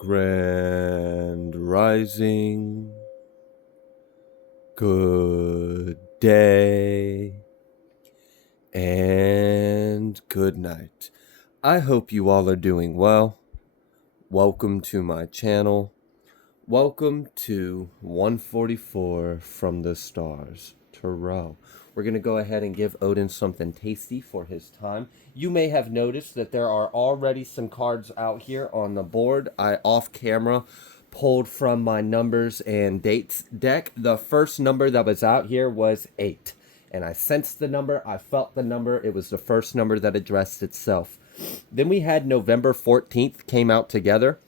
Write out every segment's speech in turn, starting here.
Grand Rising, good day, and good night. I hope you all are doing well. Welcome to my channel. Welcome to 144 from the stars, Tarot. We're going to go ahead and give Odin something tasty for his time. You may have noticed that there are already some cards out here on the board. I off camera pulled from my numbers and dates deck. The first number that was out here was 8. And I sensed the number, I felt the number. It was the first number that addressed itself. Then we had November 14th came out together.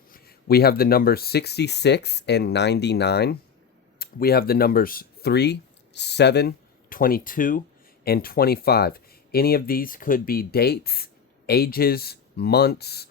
We have the numbers 66 and 99. We have the numbers 3, 7, 22, and 25. Any of these could be dates, ages, months.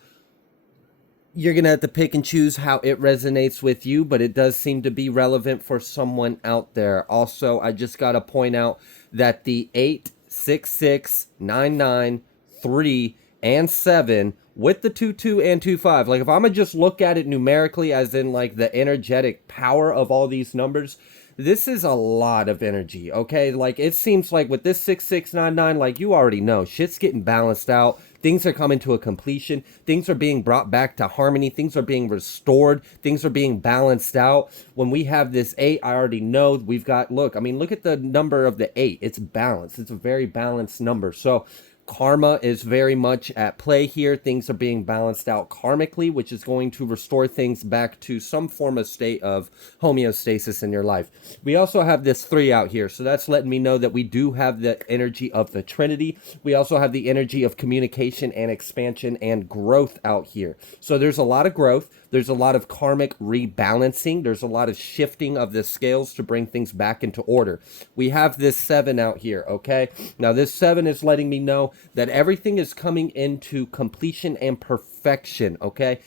You're going to have to pick and choose how it resonates with you, but it does seem to be relevant for someone out there. Also, I just got to point out that the 8, 6, 6, 9, 9, 3, and 7 with the 2, 2, and 2, 5. Like if I'm going to just look at it numerically as in like the energetic power of all these numbers, this is a lot of energy, okay? Like it seems like with this 6699, like you already know, shit's getting balanced out. Things are coming to a completion. Things are being brought back to harmony. Things are being restored. Things are being balanced out. When we have this 8, I already know we've got, look at the number of the 8. It's balanced. It's a very balanced number. So karma is very much at play here. Things are being balanced out karmically, which is going to restore things back to some form of state of homeostasis in your life. We also have this 3 out here. So that's letting me know that we do have the energy of the Trinity. We also have the energy of communication and expansion and growth out here. So there's a lot of growth. There's a lot of karmic rebalancing. There's a lot of shifting of the scales to bring things back into order. We have this 7 out here, okay? Now this 7 is letting me know that everything is coming into completion and perfection, okay?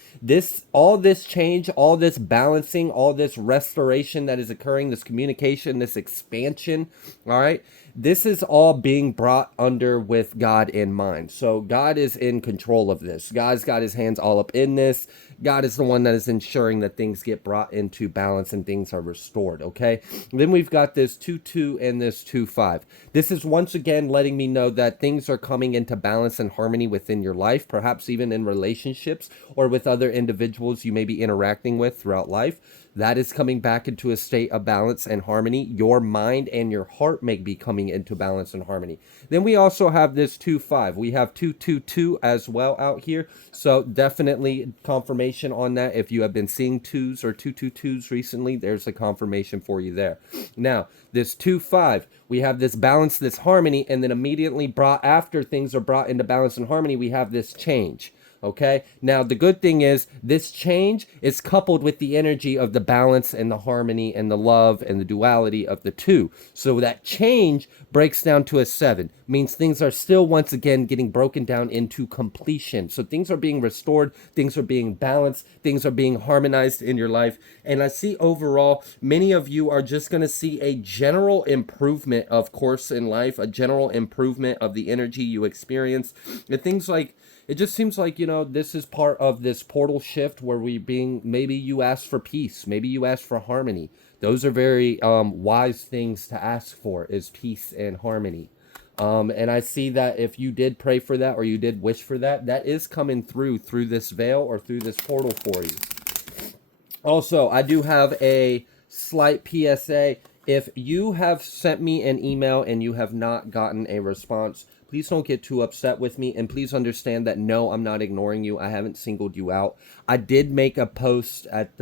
All this change, all this balancing, all this restoration that is occurring, this communication, this expansion, all right? This is all being brought under with God in mind. So God is in control of this. God's got his hands all up in this. God is the one that is ensuring that things get brought into balance and things are restored, okay? Then we've got this 2-2 and this 2-5. This is once again letting me know that things are coming into balance and harmony within your life, perhaps even in relationships or with other individuals you may be interacting with throughout life. That is coming back into a state of balance and harmony. Your mind and your heart may be coming into balance and harmony. Then we also have this 2-5. We have 2-2-2 as well out here. So definitely confirmation on that. If you have been seeing 2s or 2-2-2s recently, there's a confirmation for you there. Now, this 2-5, we have this balance, this harmony, and then immediately after things are brought into balance and harmony, we have this change. Okay, now the good thing is this change is coupled with the energy of the balance and the harmony and the love and the duality of the 2. So that change breaks down to a 7, means things are still once again getting broken down into completion. So things are being restored, things are being balanced, things are being harmonized in your life. And I see overall, many of you are just going to see a general improvement, of course, in life, a general improvement of the energy you experience. And things like, it just seems like, this is part of this portal shift where maybe you ask for peace, maybe you ask for harmony. Those are very wise things to ask for, is peace and harmony. And I see that if you did pray for that or you did wish for that, that is coming through this veil or through this portal for you. Also, I do have a slight PSA. If you have sent me an email and you have not gotten a response, please don't get too upset with me, and please understand that no, I'm not ignoring you. I haven't singled you out. I did make a post at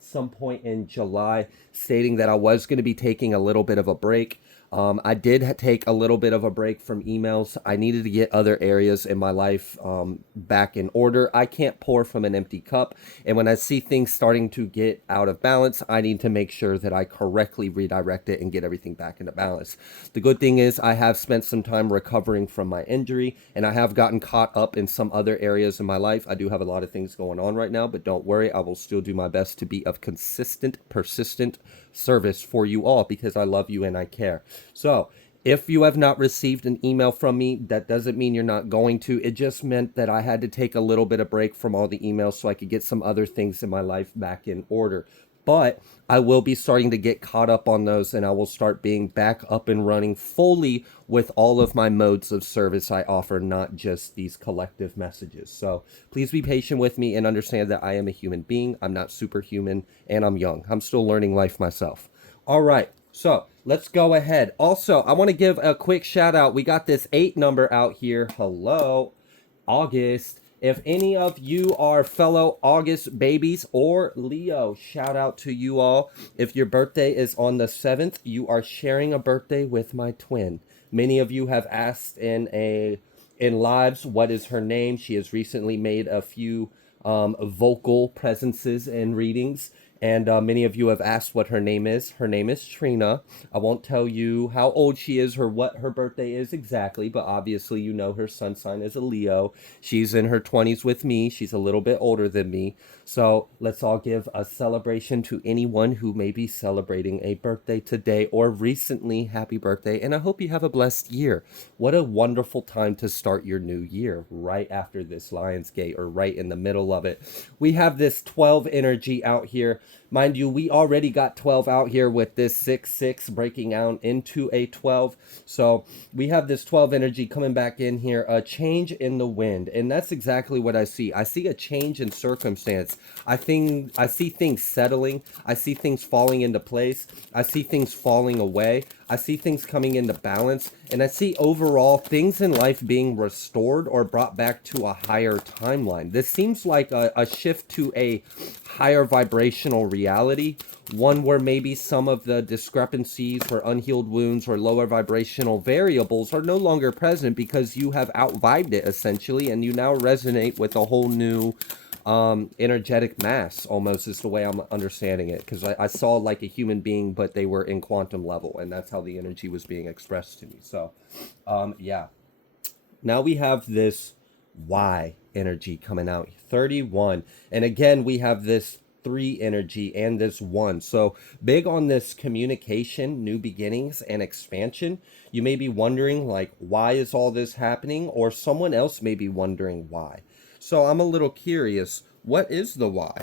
some point in July stating that I was going to be taking a little bit of a break. I did take a little bit of a break from emails. I needed to get other areas in my life back in order. I can't pour from an empty cup. And when I see things starting to get out of balance, I need to make sure that I correctly redirect it and get everything back into balance. The good thing is I have spent some time recovering from my injury, and I have gotten caught up in some other areas in my life. I do have a lot of things going on right now, but don't worry. I will still do my best to be of consistent, persistent service for you all because I love you and I care. So If you have not received an email from me, that doesn't mean you're not going to. It just meant that I had to take a little bit of break from all the emails so I could get some other things in my life back in order. But I will be starting to get caught up on those, and I will start being back up and running fully with all of my modes of service I offer, not just these collective messages. So please be patient with me and understand that I am a human being. I'm not superhuman, and I'm young. I'm still learning life myself. All right. So let's go ahead. Also, I want to give a quick shout out. We got this 8 number out here. Hello, August. If any of you are fellow August babies or Leo, shout out to you all. If your birthday is on the 7th, you are sharing a birthday with my twin. Many of you have asked in lives what is her name. She has recently made a few vocal presences and readings. And many of you have asked what her name is. Her name is Trina. I won't tell you how old she is or what her birthday is exactly, but obviously you know her sun sign is a Leo. She's in her 20s with me. She's a little bit older than me. So let's all give a celebration to anyone who may be celebrating a birthday today or recently. Happy birthday. And I hope you have a blessed year. What a wonderful time to start your new year right after this Lionsgate or right in the middle of it. We have this 12 energy out here. Mind you, we already got 12 out here with this 6-6 breaking out into a 12. So we have this 12 energy coming back in here, a change in the wind. And that's exactly what I see. I see a change in circumstance. I see things settling. I see things falling into place. I see things falling away. I see things coming into balance, and I see overall things in life being restored or brought back to a higher timeline. This seems like a shift to a higher vibrational reality, one where maybe some of the discrepancies or unhealed wounds or lower vibrational variables are no longer present because you have out-vibed it essentially, and you now resonate with a whole new energetic mass, almost is the way I'm understanding it, because I saw like a human being, but they were in quantum level, and that's how the energy was being expressed to me. So yeah, now we have this Y energy coming out, 31, and again we have this 3 energy and this 1. So big on this communication, new beginnings, and expansion. You may be wondering, like, why is all this happening? Or someone else may be wondering why. So I'm a little curious, what is the Y?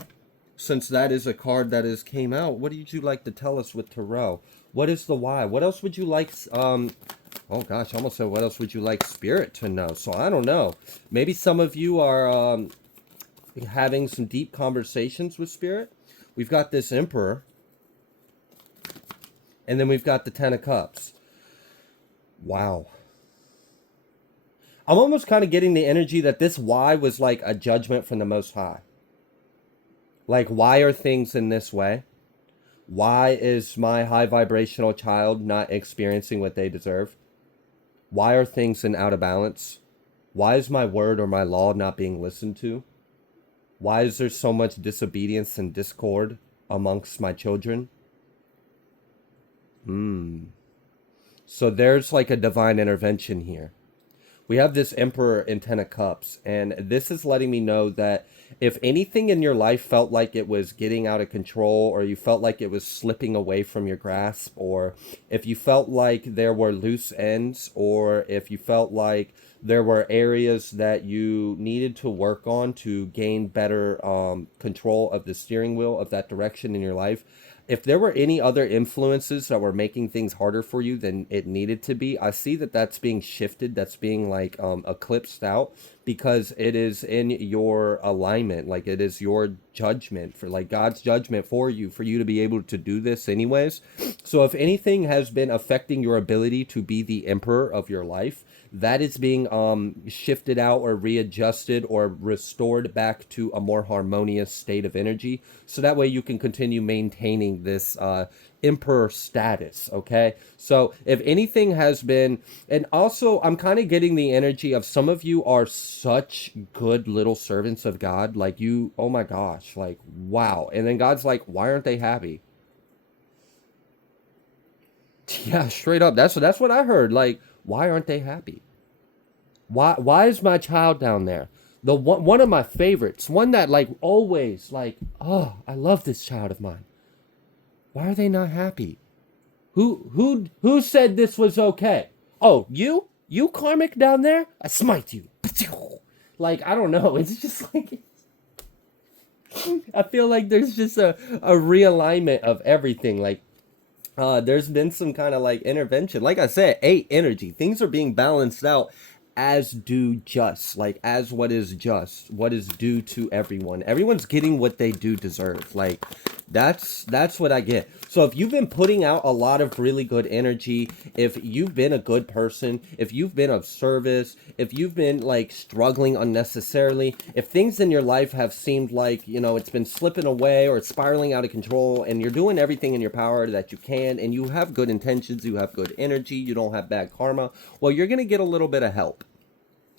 Since that is a card that has came out, what would you like to tell us with Tarot? What is the Y? What else would you like, oh gosh, I almost said what else would you like Spirit to know? So I don't know. Maybe some of you are having some deep conversations with Spirit. We've got this Emperor. And then we've got the 10 of Cups. Wow. I'm almost kind of getting the energy that this Y was like a judgment from the Most High. Like, why are things in this way? Why is my high vibrational child not experiencing what they deserve? Why are things in out of balance? Why is my word or my law not being listened to? Why is there so much disobedience and discord amongst my children? So there's like a divine intervention here. We have this Emperor in 10 of Cups, and this is letting me know that if anything in your life felt like it was getting out of control, or you felt like it was slipping away from your grasp, or if you felt like there were loose ends, or if you felt like there were areas that you needed to work on to gain better control of the steering wheel of that direction in your life, if there were any other influences that were making things harder for you than it needed to be, I see that that's being shifted, that's being like eclipsed out, because it is in your alignment, like it is your judgment, for like God's judgment for you to be able to do this anyways. So if anything has been affecting your ability to be the emperor of your life, that is being shifted out or readjusted or restored back to a more harmonious state of energy, so that way you can continue maintaining this emperor status. Okay, so if anything has been, and also I'm kind of getting the energy of some of you are such good little servants of God, like you, oh my gosh, like wow, and then God's like, why aren't they happy? Yeah, straight up, that's what I heard, like, why aren't they happy? Why is my child down there? The one of my favorites, one that like always like, oh, I love this child of mine. Why are they not happy? Who said this was okay? Oh, you karmic down there? I smite you. Like, I don't know. It's just like, I feel like there's just a realignment of everything. Like, there's been some kind of like intervention. Like I said, 8 energy. Things are being balanced out as due just. Like, as what is just, what is due to everyone. Everyone's getting what they do deserve. Like, that's what I get. So if you've been putting out a lot of really good energy, if you've been a good person, if you've been of service, if you've been like struggling unnecessarily, if things in your life have seemed like, you know, it's been slipping away or it's spiraling out of control, and you're doing everything in your power that you can, and you have good intentions, you have good energy, you don't have bad karma, well, you're gonna get a little bit of help.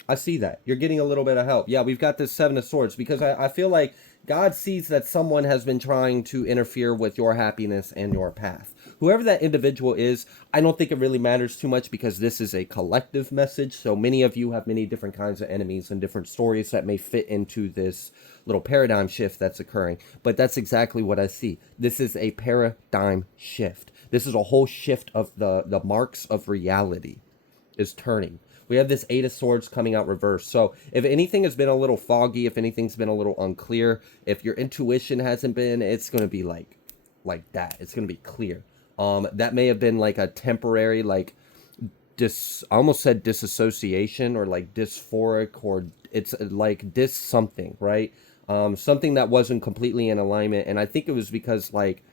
I see that. You're getting a little bit of help. Yeah, we've got this 7 of Swords because I feel like God sees that someone has been trying to interfere with your happiness and your path. Whoever that individual is, I don't think it really matters too much because this is a collective message. So many of you have many different kinds of enemies and different stories that may fit into this little paradigm shift that's occurring. But that's exactly what I see. This is a paradigm shift. This is a whole shift of the marks of reality is turning. We have this 8 of Swords coming out reverse. So if anything has been a little foggy, if anything's been a little unclear, if your intuition hasn't been, it's going to be like that. It's going to be clear. That may have been like a temporary, like, I almost said disassociation or like dysphoric, or it's like something, right? Something that wasn't completely in alignment. And I think it was because, like,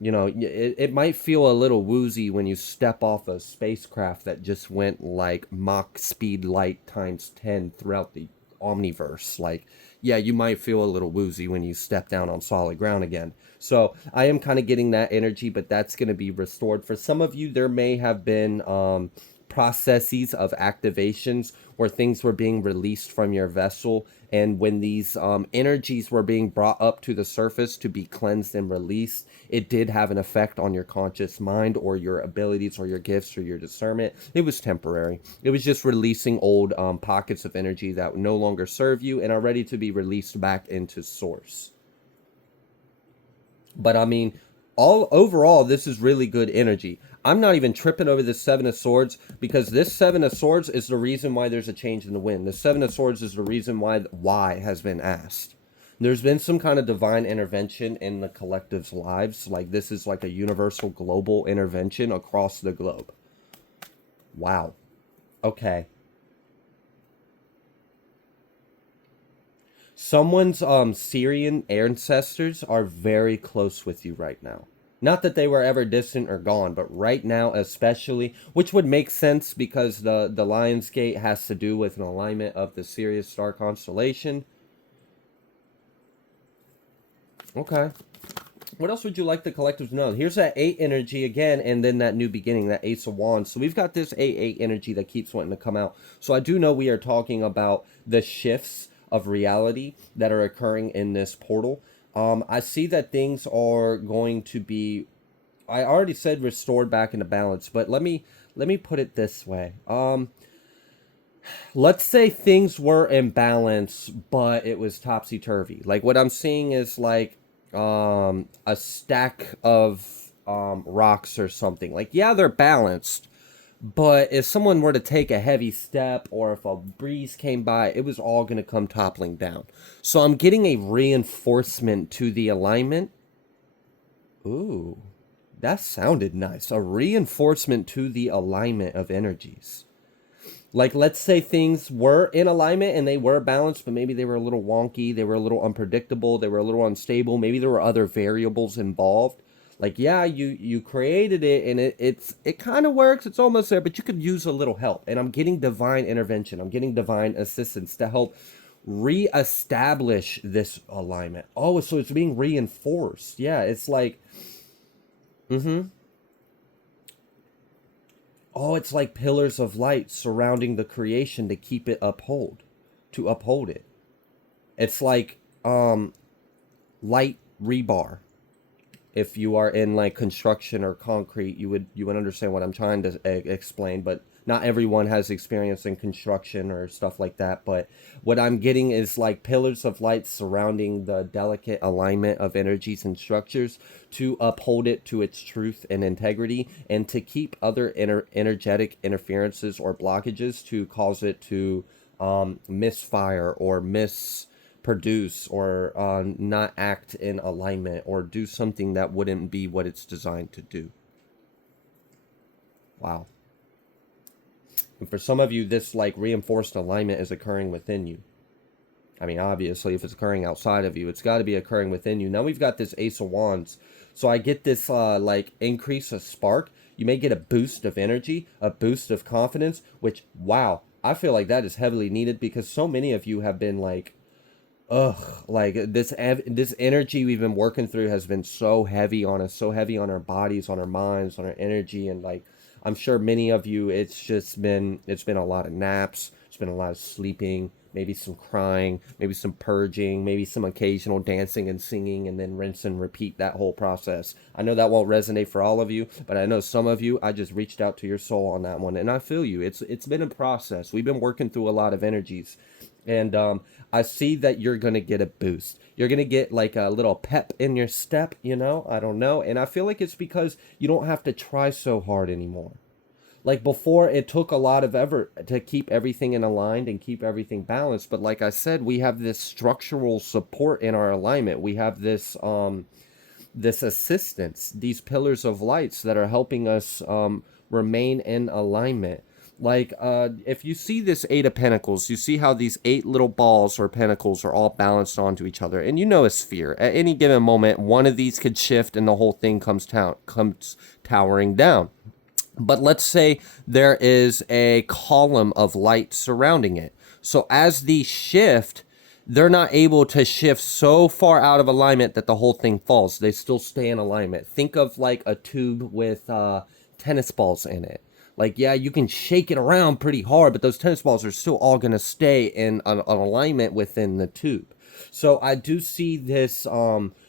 you know, it might feel a little woozy when you step off a spacecraft that just went like Mach speed light times 10 throughout the omniverse. Like, yeah, you might feel a little woozy when you step down on solid ground again. So I am kind of getting that energy, but that's going to be restored. For some of you, there may have been processes of activations where things were being released from your vessel, and when these energies were being brought up to the surface to be cleansed and released, it did have an effect on your conscious mind or your abilities or your gifts or your discernment. It was temporary. It was just releasing old pockets of energy that no longer serve you and are ready to be released back into source. But I mean, all overall, this is really good energy. I'm not even tripping over this 7 of Swords because this 7 of Swords is the reason why there's a change in the wind. The 7 of Swords is the reason why has been asked. There's been some kind of divine intervention in the collective's lives. Like, this is like a universal global intervention across the globe. Wow. Okay. Someone's Syrian ancestors are very close with you right now. Not that they were ever distant or gone, but right now especially, which would make sense because the Lion's Gate has to do with an alignment of the Sirius star constellation. Okay. What else would you like the collective to know? Here's that 8 energy again, and then that new beginning, that Ace of Wands. So we've got this 8-8 energy that keeps wanting to come out. So I do know we are talking about the shifts of reality that are occurring in this portal. I see that things are going to be, I already said restored back into balance, but let me put it this way. Let's say things were in balance, but it was topsy-turvy. Like, what I'm seeing is like a stack of rocks or something. Like, yeah, they're balanced, but if someone were to take a heavy step or if a breeze came by, it was all going to come toppling down. So I'm getting a reinforcement to the alignment. Ooh, that sounded nice. A reinforcement to the alignment of energies. Like, let's say things were in alignment and they were balanced, but maybe they were a little wonky, they were a little unpredictable, they were a little unstable, maybe there were other variables involved. Like, yeah, you created it and it kind of works, it's almost there, but you could use a little help. And I'm getting divine intervention, I'm getting divine assistance to help reestablish this alignment. Oh, so it's being reinforced. Yeah, it's like, oh, it's like pillars of light surrounding the creation to keep it to uphold it. It's like light rebar. If you are in like construction or concrete, you would understand what I'm trying to explain. But Not everyone has experience in construction or stuff like that, but what I'm getting is like pillars of light surrounding the delicate alignment of energies and structures to uphold it to its truth and integrity, and to keep other energetic interferences or blockages to cause it to misfire or produce or not act in alignment or do something that wouldn't be what it's designed to do. Wow. And for some of you, this like reinforced alignment is occurring within you. I mean, obviously, if it's occurring outside of you, it's got to be occurring within you. Now we've got this Ace of Wands. So I get this like increase of spark. You may get a boost of energy, a boost of confidence, which, wow, I feel like that is heavily needed because so many of you have been like, ugh, like this energy we've been working through has been so heavy on us, so heavy on our bodies, on our minds, on our energy. And like, I'm sure many of you, it's been a lot of naps, it's been a lot of sleeping, maybe some crying, maybe some purging, maybe some occasional dancing and singing, and then rinse and repeat that whole process. I know that won't resonate for all of you, but I know some of you, I just reached out to your soul on that one, and I feel you. It's been a process. We've been working through a lot of energies, and I see that you're gonna get a boost. You're gonna get like a little pep in your step, you know. I don't know, and I feel like it's because you don't have to try so hard anymore. Like before, it took a lot of effort to keep everything in aligned and keep everything balanced. But like I said, we have this structural support in our alignment. We have this assistance, these pillars of lights that are helping us remain in alignment. Like if you see this Eight of Pentacles, you see how these 8 little balls or pentacles are all balanced onto each other, and you know a sphere. At any given moment, one of these could shift, and the whole thing comes towering down. But let's say there is a column of light surrounding it. So as these shift, they're not able to shift so far out of alignment that the whole thing falls. They still stay in alignment. Think of like a tube with tennis balls in it. Like, yeah, you can shake it around pretty hard, but those tennis balls are still all going to stay in an alignment within the tube. So I do see this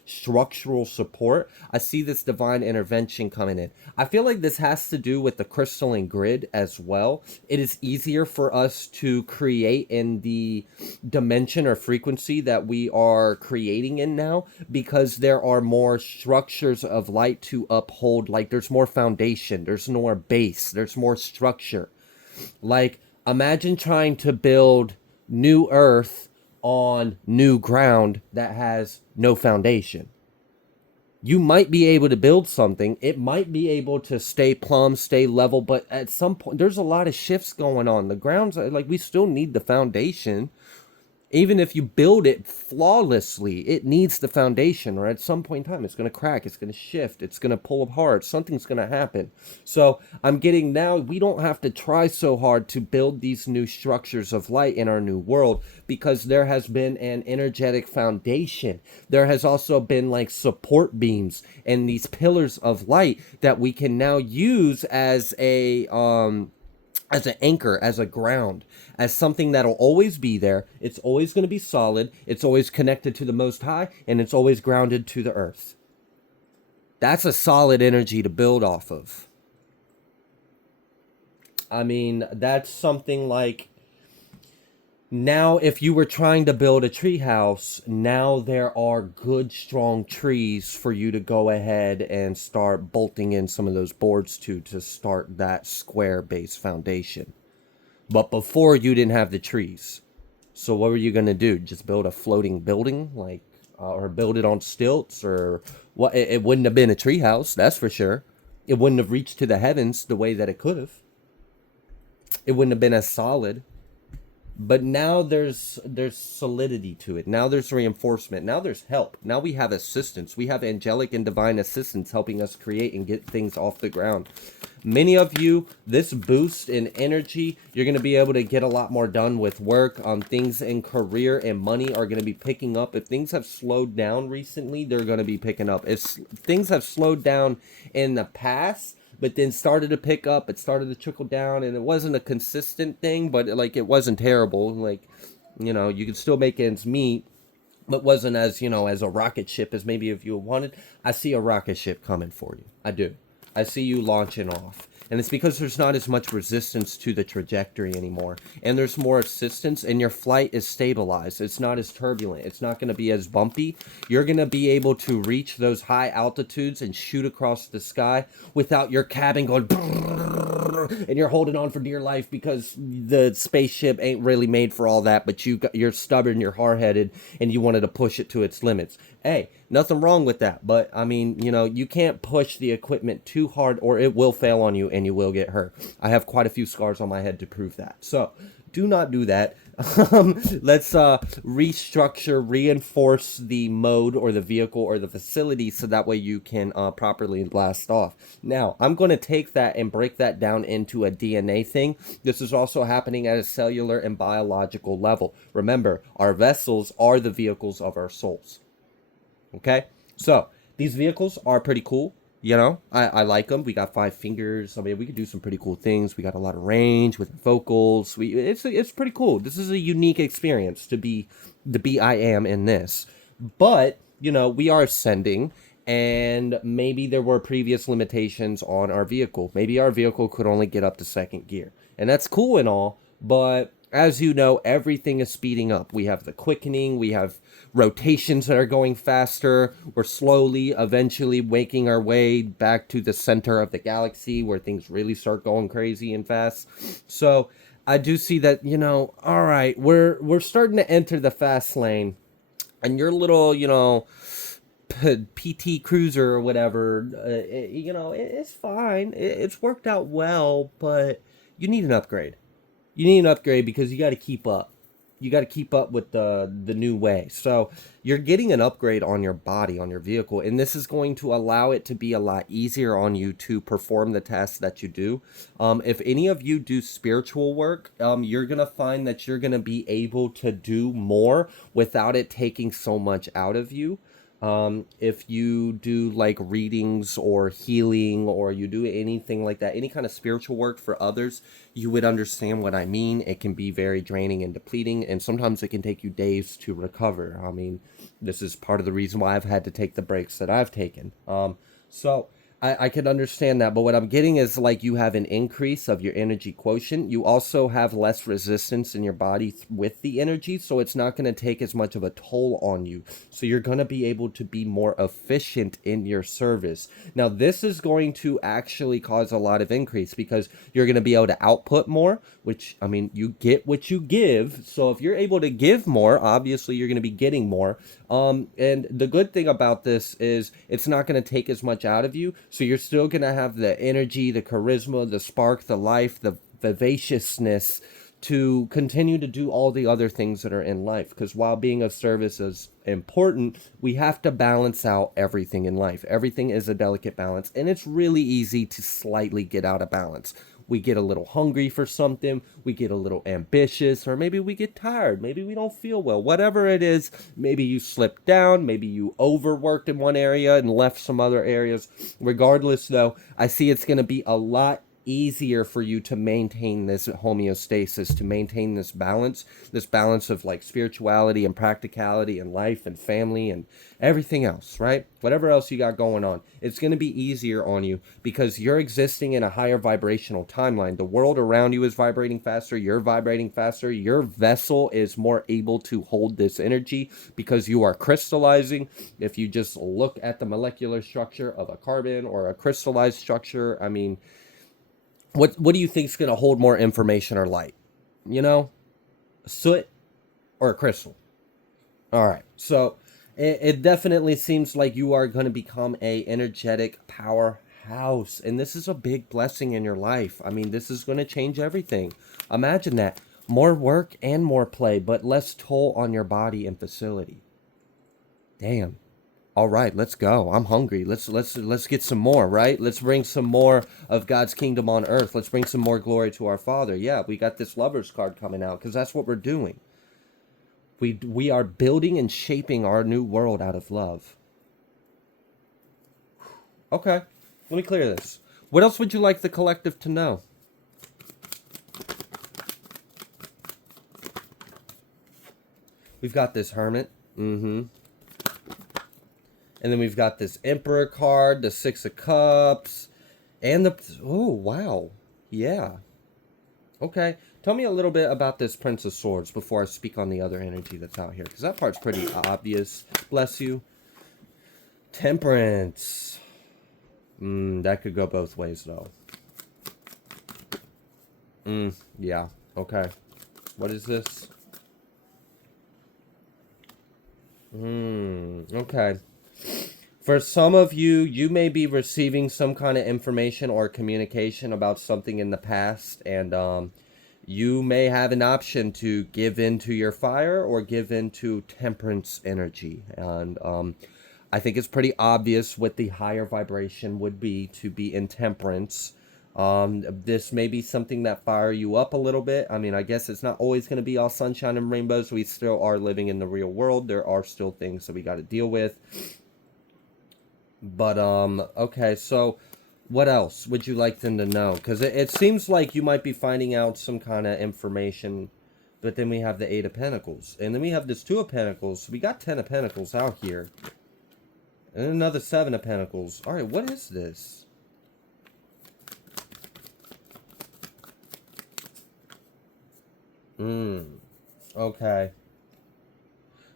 structural support. I see this divine intervention coming in. I feel like this has to do with the crystalline grid as well. It is easier for us to create in the dimension or frequency that we are creating in now because there are more structures of light to uphold. Like there's more foundation, there's more base, there's more structure. Like imagine trying to build new earth on new ground that has no foundation. You might be able to build something. It might be able to stay plumb, stay level, but at some point, there's a lot of shifts going on. The grounds, like, we still need the foundation. Even if you build it flawlessly, it needs the foundation, or at some point in time, it's going to crack, it's going to shift, it's going to pull apart, something's going to happen. So I'm getting now, we don't have to try so hard to build these new structures of light in our new world because there has been an energetic foundation. There has also been like support beams and these pillars of light that we can now use as an anchor, as a ground, as something that'll always be there. It's always going to be solid. It's always connected to the Most High, and it's always grounded to the earth. That's a solid energy to build off of. I mean, that's something like, now if you were trying to build a tree house, now there are good strong trees for you to go ahead and start bolting in some of those boards to start that square base foundation. But before, you didn't have the trees, so what were you going to do? Just build a floating building, like or build it on stilts, or what? It wouldn't have been a tree house, that's for sure. It wouldn't have reached to the heavens the way that it could have. It wouldn't have been as solid. But now there's solidity to it. Now there's reinforcement. Now there's help. Now we have assistance. We have angelic and divine assistance helping us create and get things off the ground. Many of you, this boost in energy, you're going to be able to get a lot more done with work. Things in career and money are going to be picking up. If things have slowed down recently, they're going to be picking up. If things have slowed down in the past, but then started to pick up, it started to trickle down, and it wasn't a consistent thing, but like it wasn't terrible. Like, you know, you could still make ends meet, but wasn't as, you know, as a rocket ship as maybe if you wanted. I see a rocket ship coming for you. I do. I see you launching off. And it's because there's not as much resistance to the trajectory anymore. And there's more assistance, and your flight is stabilized. It's not as turbulent. It's not going to be as bumpy. You're going to be able to reach those high altitudes and shoot across the sky without your cabin going and you're holding on for dear life because the spaceship ain't really made for all that, but you're stubborn, you're hard-headed, and you wanted to push it to its limits. Hey, nothing wrong with that, but I mean, you can't push the equipment too hard or it will fail on you and you will get hurt. I have quite a few scars on my head to prove that. So do not do that. Let's restructure, reinforce the mode or the vehicle or the facility so that way you can properly blast off. Now, I'm going to take that and break that down into a DNA thing. This is also happening at a cellular and biological level. Remember, our vessels are the vehicles of our souls. Okay? So, these vehicles are pretty cool. I like them. We got 5 fingers. I mean, we could do some pretty cool things. We got a lot of range with vocals. It's pretty cool. This is a unique experience to be I am in this. But, we are ascending, and maybe there were previous limitations on our vehicle. Maybe our vehicle could only get up to 2nd gear. And that's cool and all, but as you know, everything is speeding up. We have the quickening, we have rotations that are going faster. We're slowly, eventually making our way back to the center of the galaxy where things really start going crazy and fast. So I do see that, all right, we're starting to enter the fast lane, and your little, PT Cruiser or whatever, it's fine. It's worked out well, but you need an upgrade. You need an upgrade because you got to keep up. You got to keep up with the new way. So you're getting an upgrade on your body, on your vehicle, and this is going to allow it to be a lot easier on you to perform the tasks that you do. If any of you do spiritual work, you're going to find that you're going to be able to do more without it taking so much out of you. If you do like readings or healing, or you do anything like that, any kind of spiritual work for others, you would understand what I mean. It can be very draining and depleting, and sometimes it can take you days to recover. I mean, this is part of the reason why I've had to take the breaks that I've taken. So I can understand that, but what I'm getting is like you have an increase of your energy quotient. You also have less resistance in your body with the energy, so it's not going to take as much of a toll on you. So you're going to be able to be more efficient in your service. Now, this is going to actually cause a lot of increase because you're going to be able to output more, which, I mean, you get what you give. So if you're able to give more, obviously you're going to be getting more. And the good thing about this is it's not going to take as much out of you. So you're still going to have the energy, the charisma, the spark, the life, the vivaciousness to continue to do all the other things that are in life. Because while being of service is important, we have to balance out everything in life. Everything is a delicate balance, and it's really easy to slightly get out of balance. We get a little hungry for something, we get a little ambitious, or maybe we get tired, maybe we don't feel well. Whatever it is, maybe you slipped down, maybe you overworked in one area and left some other areas. Regardless, though, I see it's going to be a lot easier for you to maintain this homeostasis, to maintain this balance of like spirituality and practicality and life and family and everything else, right? Whatever else you got going on, it's going to be easier on you because you're existing in a higher vibrational timeline. The world around you is vibrating faster, you're vibrating faster, your vessel is more able to hold this energy because you are crystallizing. If you just look at the molecular structure of a carbon or a crystallized structure, I mean, what do you think is going to hold more information or light? Soot or a crystal? All right. So it definitely seems like you are going to become a energetic powerhouse. And this is a big blessing in your life. I mean, this is going to change everything. Imagine that. More work and more play, but less toll on your body and facility. Damn. All right, let's go. I'm hungry. Let's get some more, right? Let's bring some more of God's kingdom on earth. Let's bring some more glory to our Father. Yeah, we got this Lover's card coming out because that's what we're doing. We are building and shaping our new world out of love. Okay, let me clear this. What else would you like the collective to know? We've got this Hermit. And then we've got this Emperor card, the 6 of Cups. And oh, wow. Yeah. Okay. Tell me a little bit about this Prince of Swords before I speak on the other energy that's out here. Because that part's pretty obvious. Bless you. Temperance. That could go both ways, though. Yeah. Okay. What is this? Okay. For some of you, you may be receiving some kind of information or communication about something in the past, and you may have an option to give in to your fire or give in to temperance energy. And I think it's pretty obvious what the higher vibration would be to be in temperance. This may be something that fire you up a little bit. I mean, I guess it's not always going to be all sunshine and rainbows. We still are living in the real world. There are still things that we got to deal with. But okay, so what else would you like them to know? Because it seems like you might be finding out some kind of information, but then we have the Eight of Pentacles, and then we have this Two of Pentacles. So we got 10 of Pentacles out here, and another Seven of Pentacles. All right, what is this? Okay.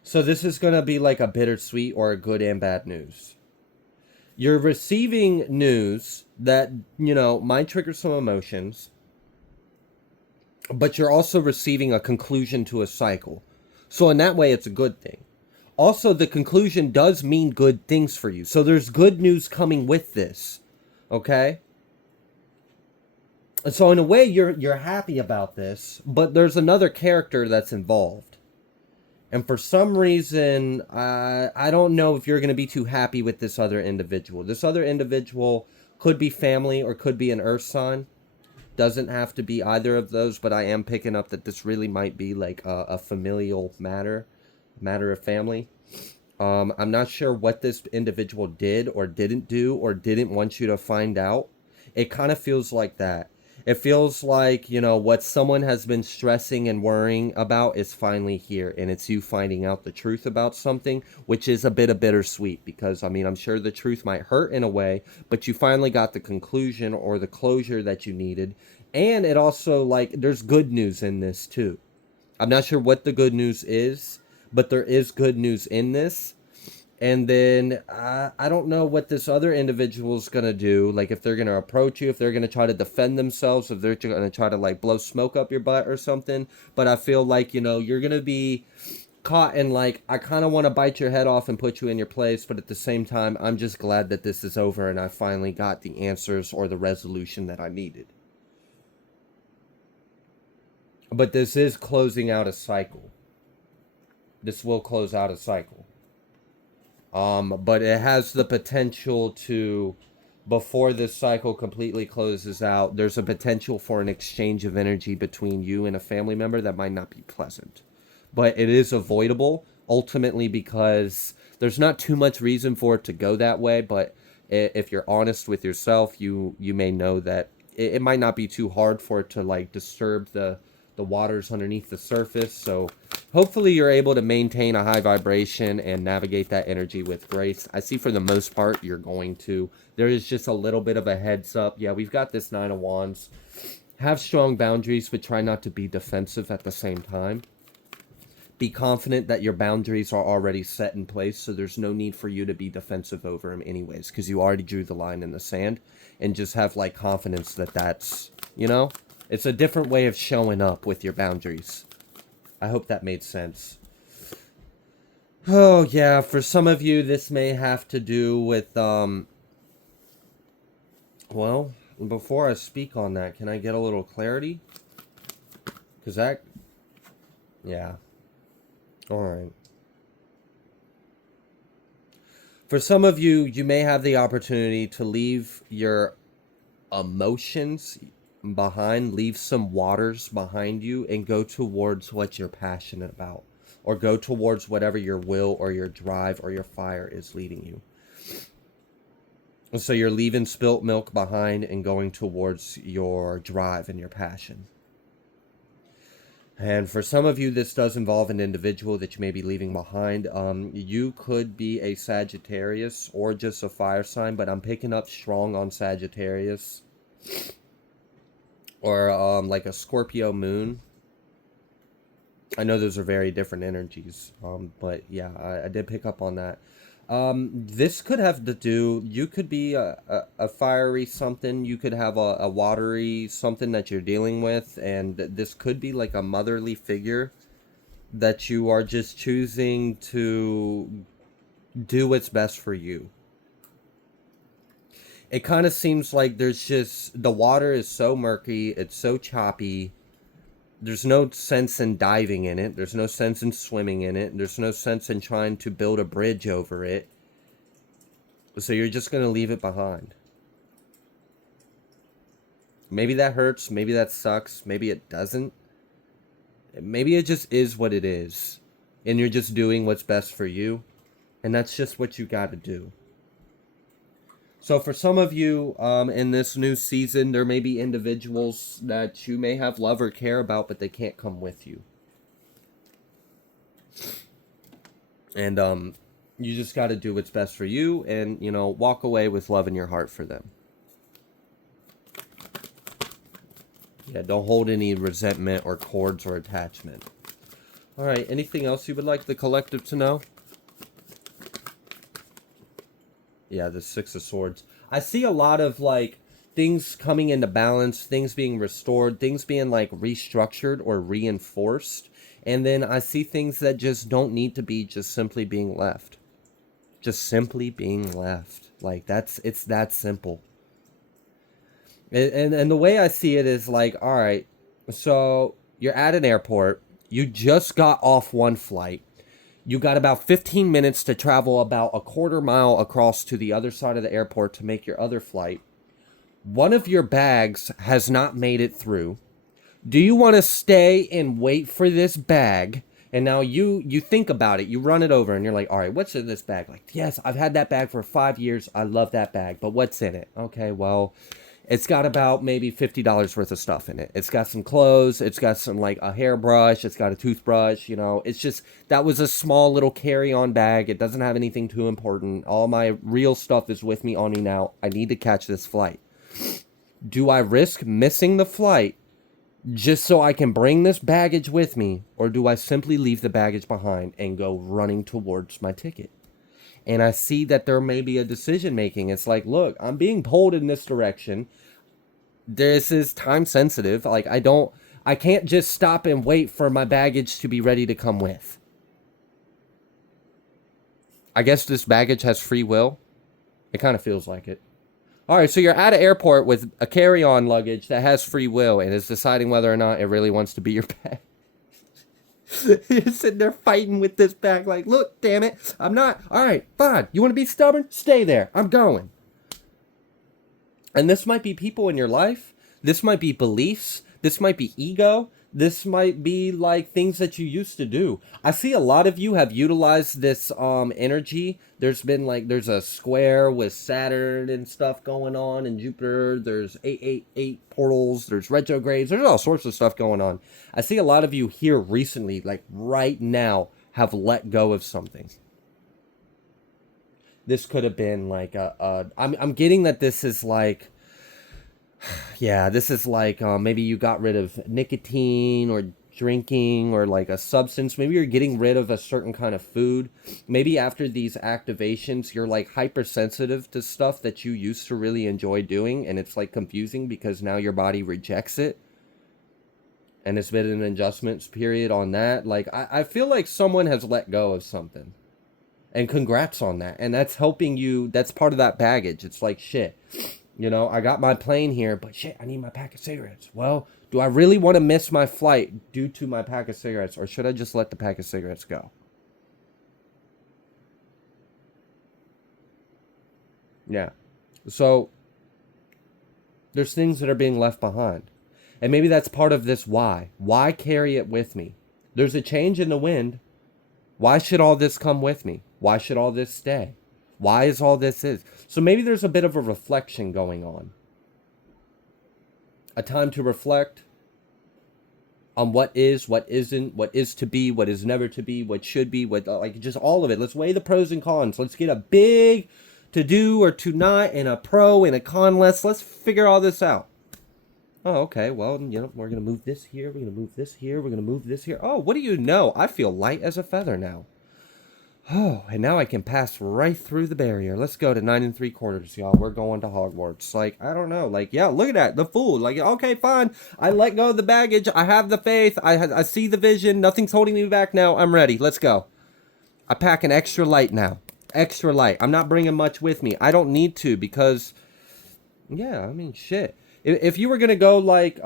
So this is gonna be like a bittersweet or a good and bad news. You're receiving news that, might trigger some emotions, but you're also receiving a conclusion to a cycle. So in that way, it's a good thing. Also, the conclusion does mean good things for you. So there's good news coming with this. Okay? And so in a way, you're happy about this, but there's another character that's involved. And for some reason, I don't know if you're going to be too happy with this other individual. This other individual could be family or could be an earth sign. Doesn't have to be either of those, but I am picking up that this really might be like a familial matter of family. I'm not sure what this individual did or didn't do or didn't want you to find out. It kind of feels like that. It feels like, what someone has been stressing and worrying about is finally here, and it's you finding out the truth about something, which is a bit of bittersweet because, I mean, I'm sure the truth might hurt in a way, but you finally got the conclusion or the closure that you needed. And it also, like, there's good news in this too. I'm not sure what the good news is, but there is good news in this. And then I don't know what this other individual is going to do. Like, if they're going to approach you, if they're going to try to defend themselves, if they're going to try to, like, blow smoke up your butt or something. But I feel like, you're going to be caught in, like, I kind of want to bite your head off and put you in your place. But at the same time, I'm just glad that this is over and I finally got the answers or the resolution that I needed. But this is closing out a cycle. This will close out a cycle. But it has the potential to, before this cycle completely closes out, there's a potential for an exchange of energy between you and a family member that might not be pleasant. But it is avoidable, ultimately, because there's not too much reason for it to go that way. But if you're honest with yourself, you may know that it might not be too hard for it to, like, disturb the waters underneath the surface. So hopefully you're able to maintain a high vibration and navigate that energy with grace. I see for the most part you're going to. There is just a little bit of a heads up. Yeah, we've got this Nine of Wands. Have strong boundaries, but try not to be defensive at the same time. Be confident that your boundaries are already set in place, so there's no need for you to be defensive over them anyways, because you already drew the line in the sand. And just have, like, confidence that that's, it's a different way of showing up with your boundaries. I hope that made sense. Oh, yeah, for some of you, this may have to do with, well, before I speak on that, can I get a little clarity? Because that, yeah. All right. For some of you, you may have the opportunity to leave your emotions behind, leave some waters behind you, and go towards what you're passionate about, or go towards whatever your will or your drive or your fire is leading you. So you're leaving spilt milk behind and going towards your drive and your passion. And for some of you, this does involve an individual that you may be leaving behind. You could be a Sagittarius or just a fire sign, but I'm picking up strong on Sagittarius. Or like a Scorpio moon. I know those are very different energies, but yeah, I did pick up on that. This could have to do, you could be a fiery something, you could have a watery something that you're dealing with, and this could be like a motherly figure that you are just choosing to do what's best for you. It kind of seems like there's just, the water is so murky, it's so choppy. There's no sense in diving in it. There's no sense in swimming in it. There's no sense in trying to build a bridge over it. So you're just going to leave it behind. Maybe that hurts. Maybe that sucks. Maybe it doesn't. Maybe it just is what it is. And you're just doing what's best for you. And that's just what you got to do. So for some of you, in this new season, there may be individuals that you may have love or care about, but they can't come with you. And you just got to do what's best for you and, you know, walk away with love in your heart for them. Yeah, don't hold any resentment or cords or attachment. All right, anything else you would like the collective to know? Yeah, the Six of Swords. I see a lot of, like, things coming into balance, things being restored, things being, like, restructured or reinforced. And then I see things that just don't need to be just simply being left. Just simply being left. Like, it's that simple. And the way I see it is like, all right, so you're at an airport. You just got off one flight. You got about 15 minutes to travel about a quarter mile across to the other side of the airport to make your other flight. One of your bags has not made it through. Do you want to stay and wait for this bag? And now you think about it. You run it over and you're like, all right, what's in this bag? Like, yes, I've had that bag for 5 years. I love that bag. But what's in it? Okay, well, it's got about maybe $50 worth of stuff in it. It's got some clothes. It's got some, like, a hairbrush. It's got a toothbrush. You know, it's just, that was a small little carry-on bag. It doesn't have anything too important. All my real stuff is with me on me now. I need to catch this flight. Do I risk missing the flight just so I can bring this baggage with me? Or do I simply leave the baggage behind and go running towards my ticket? And I see that there may be a decision making. It's like, look, I'm being pulled in this direction. This is time sensitive. Like, I can't just stop and wait for my baggage to be ready to come with. I guess this baggage has free will. It kind of feels like it. All right, so you're at an airport with a carry-on luggage that has free will and is deciding whether or not it really wants to be your bag. You're sitting there fighting with this bag like, look, damn it, I'm not. All right, fine. You want to be stubborn? Stay there. I'm going. And this might be people in your life. This might be beliefs. This might be ego. This might be like things that you used to do. I see a lot of you have utilized this energy. There's been like, there's a square with Saturn and stuff going on, and Jupiter. There's 888 portals. There's retrogrades. There's all sorts of stuff going on. I see a lot of you here recently, like right now, have let go of something. This could have been like I'm getting that this is like, yeah, this is like maybe you got rid of nicotine or drinking or like a substance. Maybe you're getting rid of a certain kind of food. Maybe after these activations, you're like hypersensitive to stuff that you used to really enjoy doing. And it's like confusing because now your body rejects it. And it's been an adjustments period on that. Like, I feel like someone has let go of something. And congrats on that. And that's helping you. That's part of that baggage. It's like, shit. You know, I got my plane here, but shit, I need my pack of cigarettes. Well, do I really want to miss my flight due to my pack of cigarettes, or should I just let the pack of cigarettes go? Yeah. So, there's things that are being left behind. And maybe that's part of this why. Why carry it with me? There's a change in the wind. Why should all this come with me? Why should all this stay? Why is all this is? So maybe there's a bit of a reflection going on. A time to reflect. on what is, what isn't, what is to be, what is never to be, what should be, what, like, just all of it. Let's weigh the pros and cons. Let's get a big to do or to not and a pro and a con list. Let's figure all this out. Oh, okay. Well, we're going to move this here. We're going to move this here. We're going to move this here. Oh, what do you know? I feel light as a feather now. Oh, and now I can pass right through the barrier. Let's go to 9 3/4, y'all. We're going to Hogwarts. Like, I don't know. Like, yeah, look at that. The fool. Like, okay, fine. I let go of the baggage. I have the faith. I see the vision. Nothing's holding me back now. I'm ready. Let's go. I pack an extra light now. Extra light. I'm not bringing much with me. I don't need to because, yeah, I mean, shit. If you were going to go, like,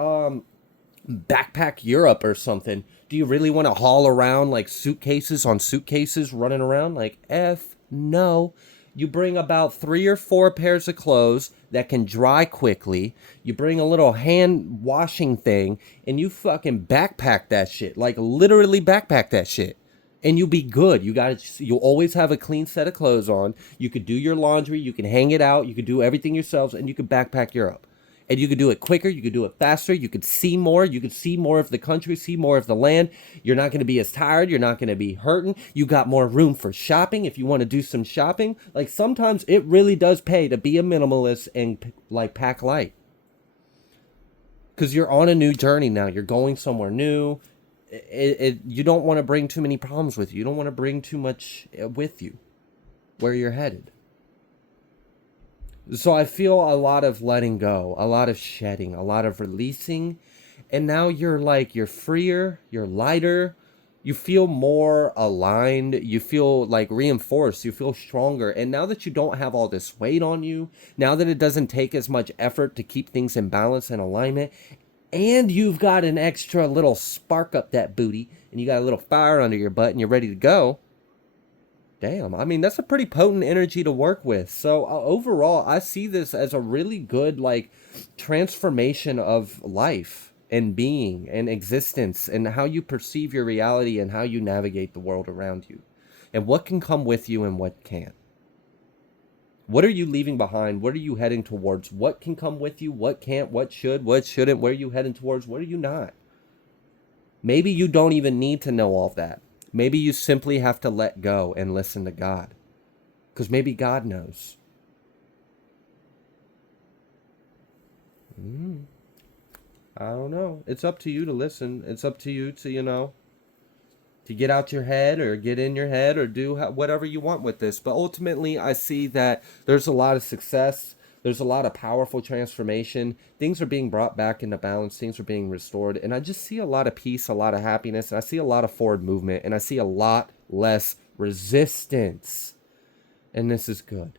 backpack Europe or something, do you really want to haul around like suitcases on suitcases running around? Like, F no. You bring about 3 or 4 pairs of clothes that can dry quickly. You bring a little hand washing thing and you fucking backpack that shit. Like, literally backpack that shit. And you'll be good. You'll always have a clean set of clothes on. You could do your laundry, you can hang it out, you could do everything yourselves, and you could backpack Europe. And you could do it quicker, you could do it faster, you could see more of the country, see more of the land. You're not going to be as tired, you're not going to be hurting. You got more room for shopping if you want to do some shopping. Like, sometimes it really does pay to be a minimalist and like pack light. Because you're on a new journey now, you're going somewhere new. You don't want to bring too many problems with you. You don't want to bring too much with you where you're headed. So I feel a lot of letting go, a lot of shedding, a lot of releasing. And now you're freer, you're lighter, you feel more aligned, you feel like reinforced, you feel stronger. And now that you don't have all this weight on you, now that it doesn't take as much effort to keep things in balance and alignment, and you've got an extra little spark up that booty, and you got a little fire under your butt and you're ready to go. Damn, I mean, that's a pretty potent energy to work with. So overall, I see this as a really good, like, transformation of life and being and existence and how you perceive your reality and how you navigate the world around you and what can come with you and what can't. What are you leaving behind? What are you heading towards? What can come with you? What can't? What should? What shouldn't? Where are you heading towards? What are you not? Maybe you don't even need to know all of that. Maybe you simply have to let go and listen to God. Because maybe God knows. I don't know. It's up to you to listen. It's up to you to, to get out your head or get in your head or do whatever you want with this. But ultimately, I see that there's a lot of success. There's a lot of powerful transformation. Things are being brought back into balance. Things are being restored. And I just see a lot of peace, a lot of happiness. And I see a lot of forward movement. And I see a lot less resistance. And this is good.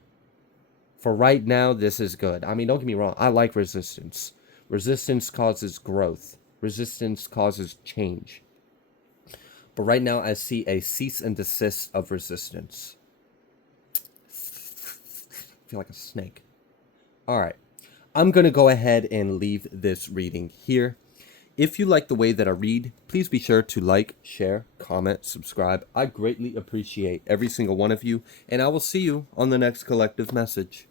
For right now, this is good. I mean, don't get me wrong. I like resistance. Resistance causes growth. Resistance causes change. But right now, I see a cease and desist of resistance. I feel like a snake. All right. I'm going to go ahead and leave this reading here. If you like the way that I read, please be sure to like, share, comment, subscribe. I greatly appreciate every single one of you. And I will see you on the next collective message.